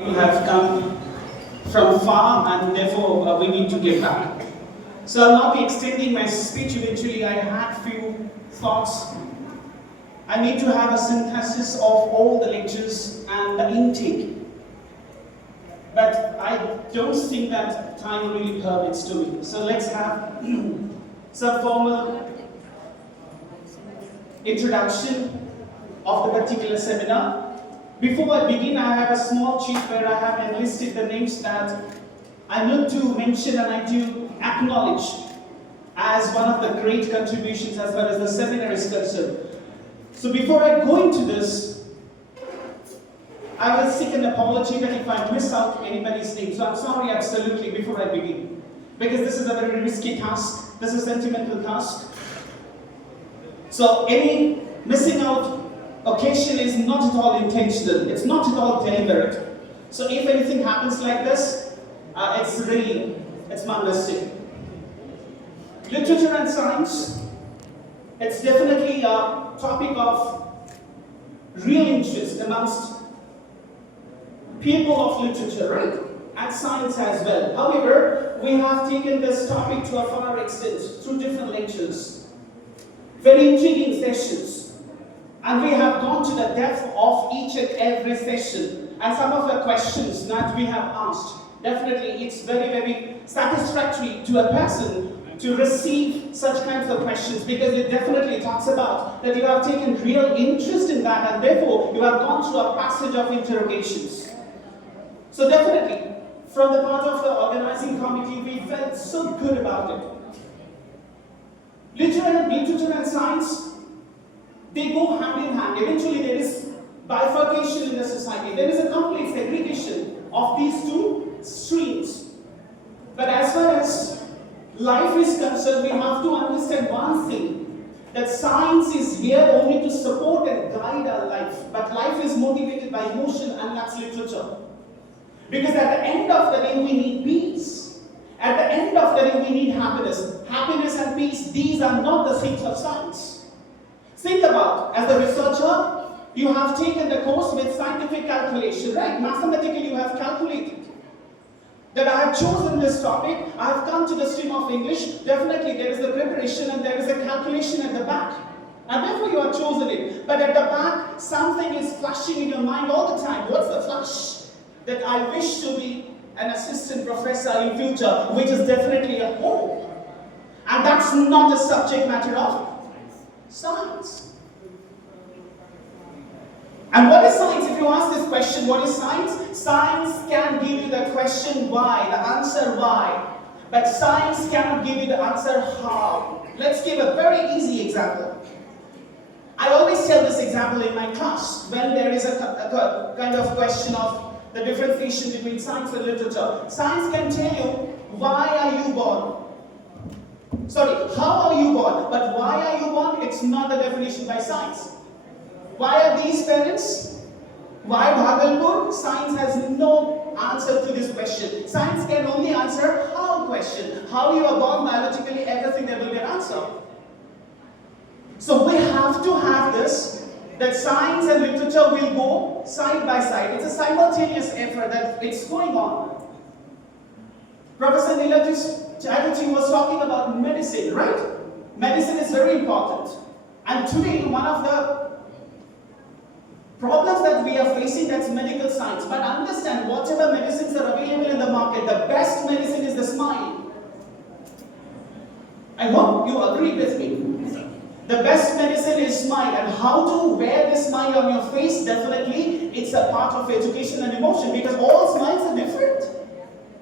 People have come from far and therefore we need to give back. So I'll not be extending my speech eventually. I had few thoughts. I need to have a synthesis of all the lectures and the intake. But I don't think that time really permits to me. So let's have some formal introduction of the particular seminar. Before I begin, I have a small sheet where I have enlisted the names that I need to mention and I do acknowledge as one of the great contributions as far as the seminar is concerned. So before I go into this, I will seek an apology that if I miss out anybody's name. So I'm sorry absolutely before I begin. Because this is a very risky task. This is a sentimental task. So any missing out occasion is not at all intentional. It's not at all deliberate. So if anything happens like this, it's my mistake. Literature and science, it's definitely a topic of real interest amongst people of literature, right? And science as well. However, we have taken this topic to a far extent through different lectures. Very intriguing sessions. And we have gone to the depth of each and every session. And some of the questions that we have asked, definitely it's very, very satisfactory to a person to receive such kinds of questions, because it definitely talks about that you have taken real interest in that and therefore you have gone through a passage of interrogations. So definitely, from the part of the organizing committee, we felt so good about it. Literature and science, they go hand in hand. Eventually there is bifurcation in the society. There is a complete segregation of these two streams. But as far as life is concerned, we have to understand one thing, that science is here only to support and guide our life. But life is motivated by emotion, and that's literature. Because at the end of the day, we need peace. At the end of the day, we need happiness. Happiness and peace, these are not the things of science. Think about, as a researcher, you have taken the course with scientific calculation, right? Mathematically, you have calculated that I have chosen this topic. I have come to the stream of English. Definitely, there is the preparation and there is a calculation at the back. And therefore, you have chosen it. But at the back, something is flashing in your mind all the time. What's the flash? That I wish to be an assistant professor in future, which is definitely a hope. And that's not the subject matter of science. And what is science? If you ask this question, what is science? Science can give you the question why, the answer why. But science cannot give you the answer how. Let's give a very easy example. I always tell this example in my class when there is a kind of question of the differentiation between science and literature. Science can tell you, why are you born? Sorry, how are you born? But why are you born? It's not the definition by science. Why are these parents? Why Bhagalpur? Science has no answer to this question. Science can only answer how question. How you are born biologically, everything there will be an answer. So we have to have this, that science and literature will go side by side. It's a simultaneous effort that it's going on. Professor Niladis Chatterjee was talking about medicine, right? Medicine is very important. And today, one of the problems that we are facing, that's medical science. But understand, whatever medicines are available in the market, the best medicine is the smile. I hope you agree with me. The best medicine is smile. And how to wear this smile on your face, definitely, it's a part of education and emotion, because all smiles are different.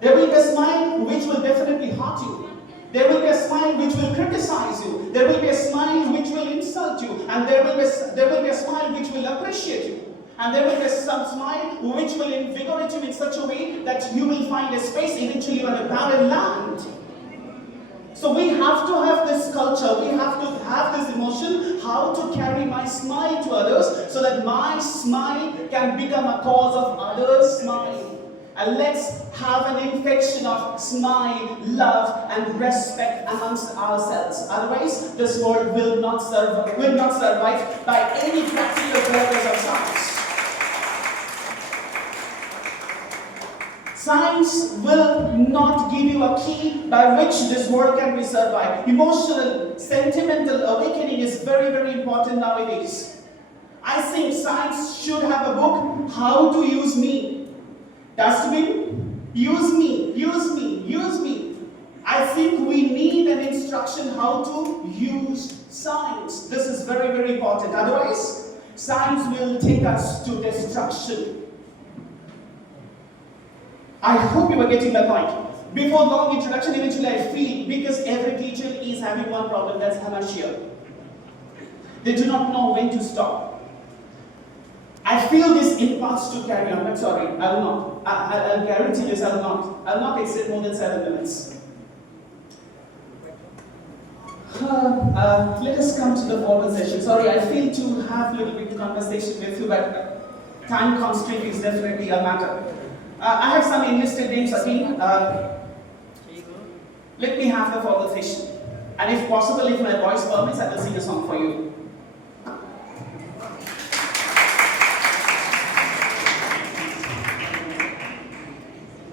There will be a smile which will definitely hurt you. There will be a smile which will criticize you. There will be a smile which will insult you. And there will be a smile which will appreciate you. And there will be some smile which will invigorate you in such a way that you will find a space eventually on a barren land. So we have to have this culture, we have to have this emotion, how to carry my smile to others so that my smile can become a cause of others' smile. And let's have an infection of smile, love, and respect amongst ourselves. Otherwise, this world will not survive by any practical purpose of science. Science will not give you a key by which this world can be survived. Emotional, sentimental awakening is very, very important nowadays. I think science should have a book, How to Use Me. Dustbin, use me, use me, use me. I think we need an instruction how to use science. This is very, very important. Otherwise, science will take us to destruction. I hope you are getting the point. Before long introduction, eventually I feel, because every teacher is having one problem, that's inertia. They do not know when to stop. I feel this impulse to carry on, but sorry, I will not. I'll guarantee this, I will not. I will not extend more than 7 minutes. Let us come to the formal session. Sorry, I feel to have a little bit of conversation with you, but time constraint is definitely a matter. I have some enlisted names again. Let me have the formal session. And if possible, if my voice permits, I will sing a song for you.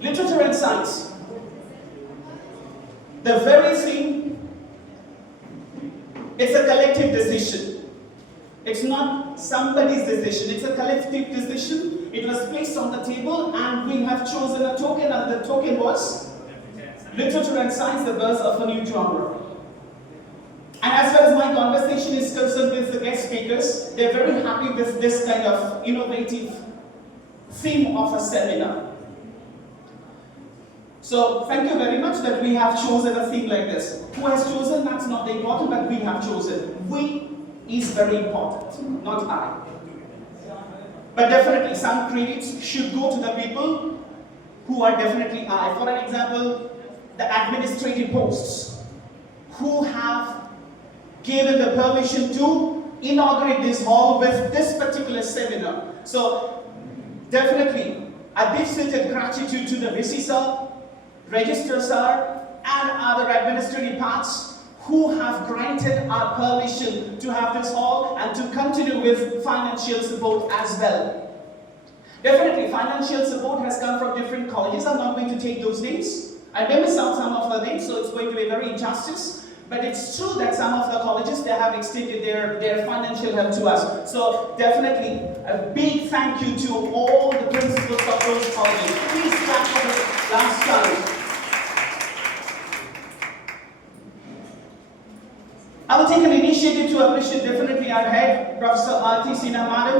Literature and science. The very thing, it's a collective decision. It's not somebody's decision, it's a collective decision. It was placed on the table and we have chosen a token, and the token was Literature and Science, the birth of a new genre. And as far as my conversation is concerned with the guest speakers, they're very happy with this kind of innovative theme of a seminar. So thank you very much that we have chosen a theme like this. Who has chosen, that's not important, but we have chosen. We is very important, not I. But definitely some credits should go to the people who are definitely I. For an example, the administrative posts who have given the permission to inaugurate this hall with this particular seminar. So definitely a deep-seated gratitude to the VC sir, Registrar sir, and other administrative parts who have granted our permission to have this hall and to continue with financial support as well. Definitely, financial support has come from different colleges. I'm not going to take those names. I may miss out some of the names, so it's going to be very injustice. But it's true that some of the colleges, they have extended their financial help to us. So definitely, a big thank you to all the principals of those colleges. Please clap for the last time. I will take an initiative to appreciate definitely our head, Professor R.T. Sinha Madam.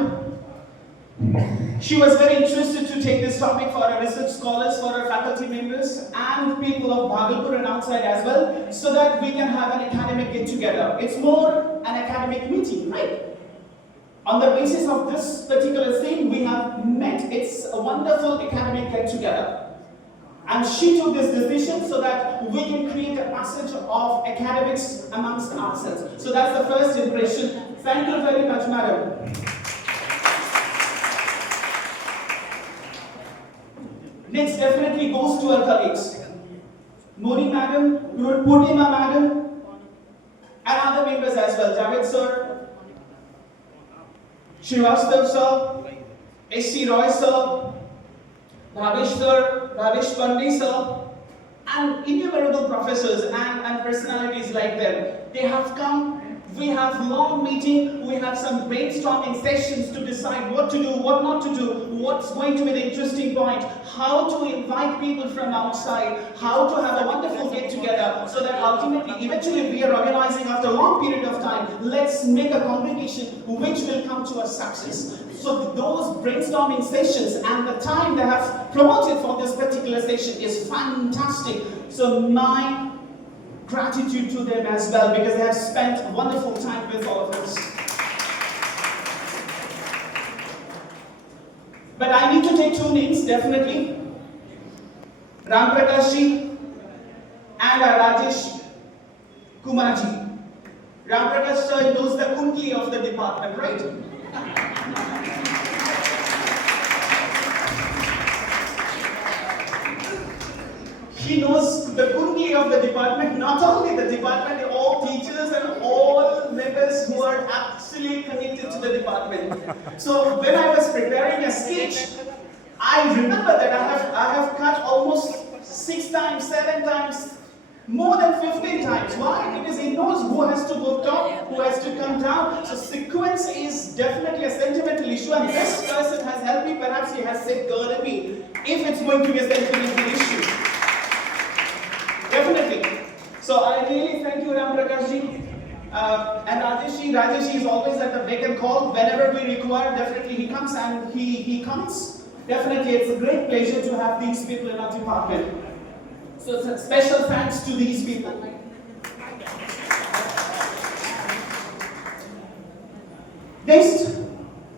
She was very interested to take this topic for our research scholars, for our faculty members, and people of Bhagalpur and outside as well, so that we can have an academic get-together. It's more an academic meeting, right? On the basis of this particular thing, we have met. It's a wonderful academic get-together. And she took this decision so that we can create a passage of academics amongst ourselves. So that's the first impression. Thank you very much, madam. Next definitely goes to our colleagues. Moni madam, Purnima madam, and other members as well. Javed sir, Srivastav sir, S.C. Roy sir, Bhavesh sir, Bhavesh Pandey sir, and innumerable professors and personalities like them. They have come. We have long meeting, we have some brainstorming sessions to decide what to do, what not to do, what's going to be the interesting point, how to invite people from outside, how to have a wonderful get-together, so that ultimately, eventually we are organizing after a long period of time. Let's make a congregation which will come to a success. So those brainstorming sessions and the time they have promoted for this particular session is fantastic. So my gratitude to them as well, because they have spent wonderful time with all of us. But I need to take two names, definitely. Ram Prakash ji and Rajesh Kumarji. Ram Prakash sir knows the Kuntli of the department, right? He knows the Kuntli of the department, not only the department, all teachers and all members who are absolutely connected to the department. So when I was preparing a sketch, I remember that I have cut almost 6 times, 7 times, more than 15 times. Why? Because he knows who has to go top, who has to come down. So sequence is definitely a sentimental issue, and this person has helped me. Perhaps he has safeguarded me if it's going to be a sentimental issue. Definitely. So I really thank you, Ram Prakashji. And Rajesh is always at the beck and call. Whenever we require, definitely he comes, and he comes. Definitely, it's a great pleasure to have these people in our department. So special thanks to these people. Next,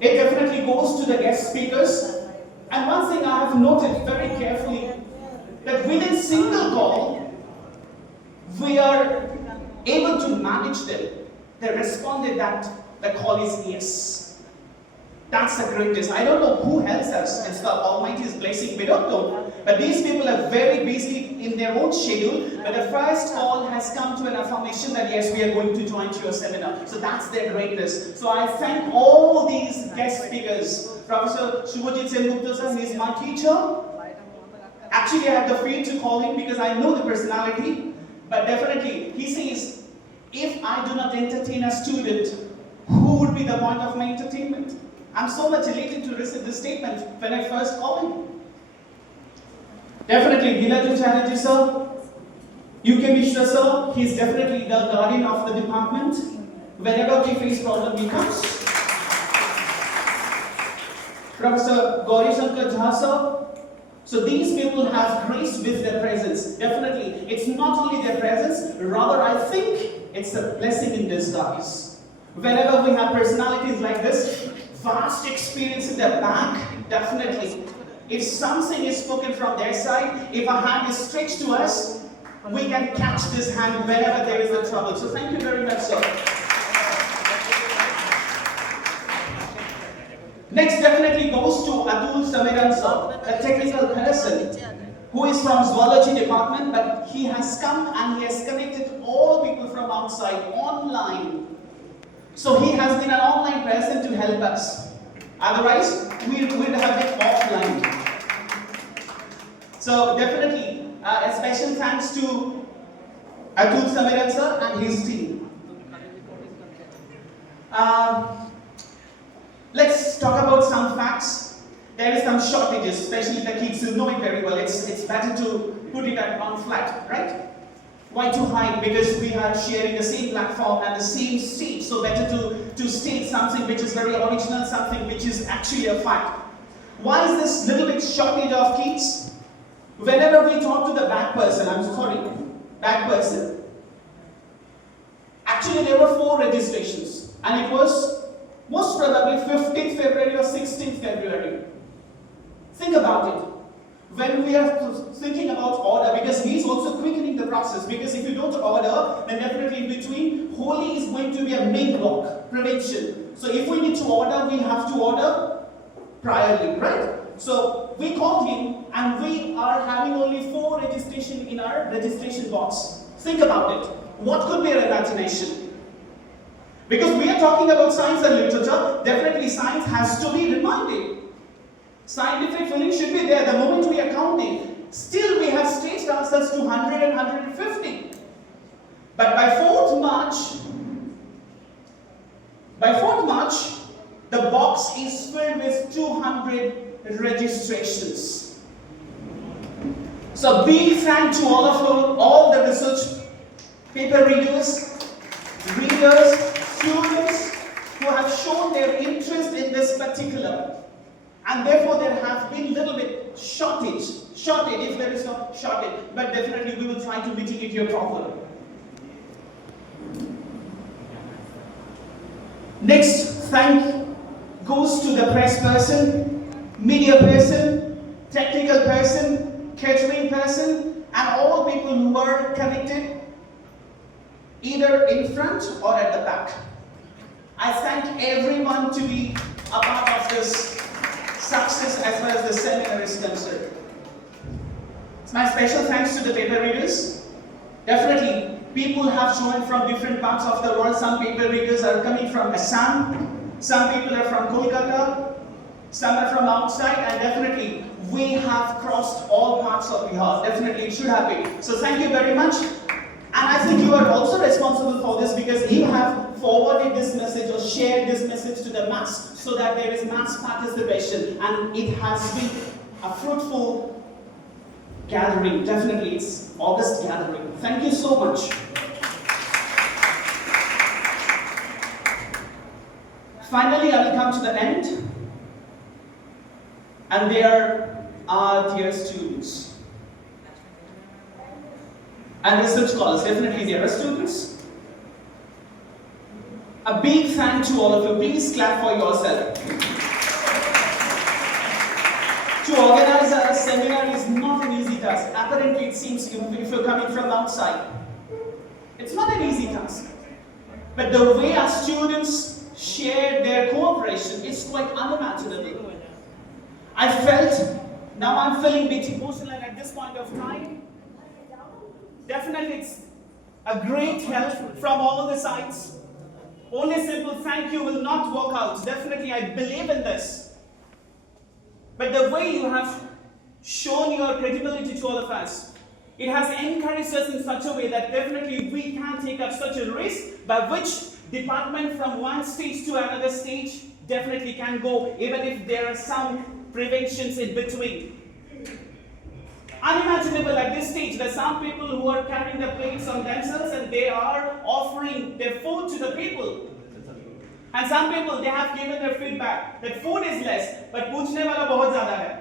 it definitely goes to the guest speakers. And one thing I have noted very carefully, that within single call, we are able to manage them. They responded that the call is yes. That's the greatest. I don't know who helps us. It's the Almighty's blessing. We don't know. But these people are very busy in their own schedule. But the first call has come to an affirmation that yes, we are going to join to your seminar. So that's their greatness. So I thank all these guest speakers. Professor Shubhajit Sen sir, he is my teacher. Actually, I have the freedom to call him because I know the personality. But definitely, he says, if I do not entertain a student, who would be the point of my entertainment? I'm so much elated to receive this statement when I first called him. Definitely, Gilaju Chatterjee sir, UK Mishra sir, he's definitely the guardian of the department. Whenever we face problem, he comes. Professor Gauri Shankar Jha sir. So these people have graced with their presence. Definitely, it's not only their presence, rather I think it's a blessing in disguise. Whenever we have personalities like this, vast experience in the back, definitely. If something is spoken from their side, if a hand is stretched to us, we can catch this hand whenever there is a trouble. So thank you very much, sir. Next definitely goes to Atul Samiran sir, a technical person who is from zoology department, but he has come and he has connected all people from outside online. So he has been an online person to help us. Otherwise, we would have been offline. So definitely, a special thanks to Atul Samiran sir and his team. Let's talk about some facts. There is some shortages, especially the kids who know it very well. It's better to put it on flat, right? Why to hide? Because we are sharing the same platform and the same seat. So better to state something which is very original, something which is actually a fact. Why is this little bit shortage of kids? Whenever we talk to the back person, actually there were 4 registrations. And it was most probably 15th February or 16th February. Think about it. When we are thinking about order, because he is also quickening the process, because if you don't order, then definitely in between, Holi is going to be a main block, prevention. So if we need to order, we have to order priorly, right? So we called him, and we are having only 4 registration in our registration box. Think about it. What could be our imagination? Because we are talking about science and literature, definitely science has to be reminded. Scientific feeling should be there the moment we are counting. Still, we have staged ourselves to 100 and 150. But by 4th March, the box is filled with 200 registrations. So big thank to all the research paper readers, students who have shown their interest in this particular. And therefore there have been little bit shortage if there is no shortage, but definitely we will try to mitigate your problem. Next thank goes to the press person, media person, technical person, catering person, and all people who were connected either in front or at the back. I thank everyone to be a part of this success as far as the seminar is concerned. My special thanks to the paper readers. Definitely, people have joined from different parts of the world. Some paper readers are coming from Assam, some people are from Kolkata, some are from outside, and definitely we have crossed all parts of Bihar. Definitely it should have been. So thank you very much. And I think you are also responsible for this because you have forwarded this message or shared this message to the mass so that there is mass participation, and it has been a fruitful gathering. Definitely it's August gathering. Thank you so much. Finally, I will come to the end. And there are dear students. And research scholars, definitely there are students. A big thank to all of you. Please clap for yourself. To organize a seminar is not an easy task. Apparently it seems if you're coming from outside. It's not an easy task. But the way our students share their cooperation is quite unimaginable. I felt, now I'm feeling a bit emotional at this point of time. Definitely it's a great help from all the sides. Only simple thank you will not work out. Definitely I believe in this. But the way you have shown your credibility to all of us, it has encouraged us in such a way that definitely we can take up such a risk by which department from one stage to another stage definitely can go, even if there are some preventions in between. Unimaginable at this stage that some people who are carrying the plates on themselves and they are offering their food to the people. And some people, they have given their feedback that food is less, but पूछने वाला बहुत ज़्यादा है.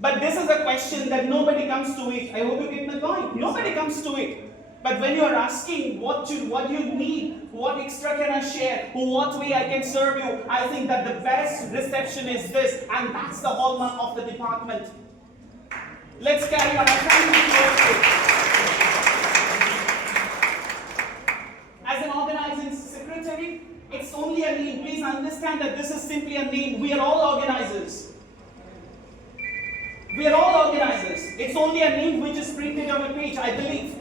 But this is a question that nobody comes to it. I hope you get my point. Nobody comes to it. But when you are asking what you need, what extra can I share, what way I can serve you, I think that the best reception is this, and that's the hallmark of the department. Let's carry on. Thank you. As an organizing secretary, it's only a name. Please understand that this is simply a name. We are all organizers. We are all organizers. It's only a name which is printed on a page, I believe.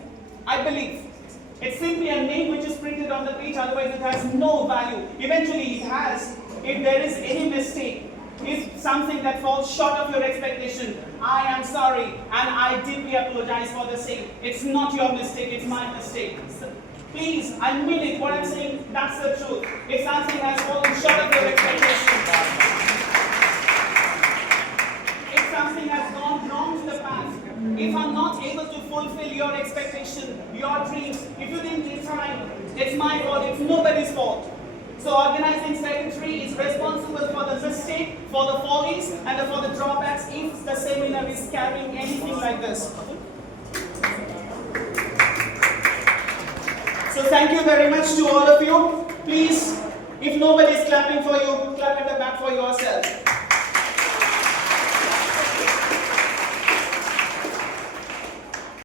It's simply a name which is printed on the page, otherwise it has no value. Eventually it has. If there is any mistake, if something that falls short of your expectation, I am sorry and I deeply apologize for the same. It's not your mistake, it's my mistake. So, please, I mean it. What I'm saying, that's the truth. If something has fallen short of your expectation, if something has gone wrong to the path, if I'm not able to fulfill your expectation, your dreams, if you didn't take time, it's my fault, it's nobody's fault. So organizing secretary is responsible for the mistake, for the follies, and for the drawbacks if the seminar is carrying anything like this. So thank you very much to all of you. Please, if nobody is clapping for you, clap at the back for yourself.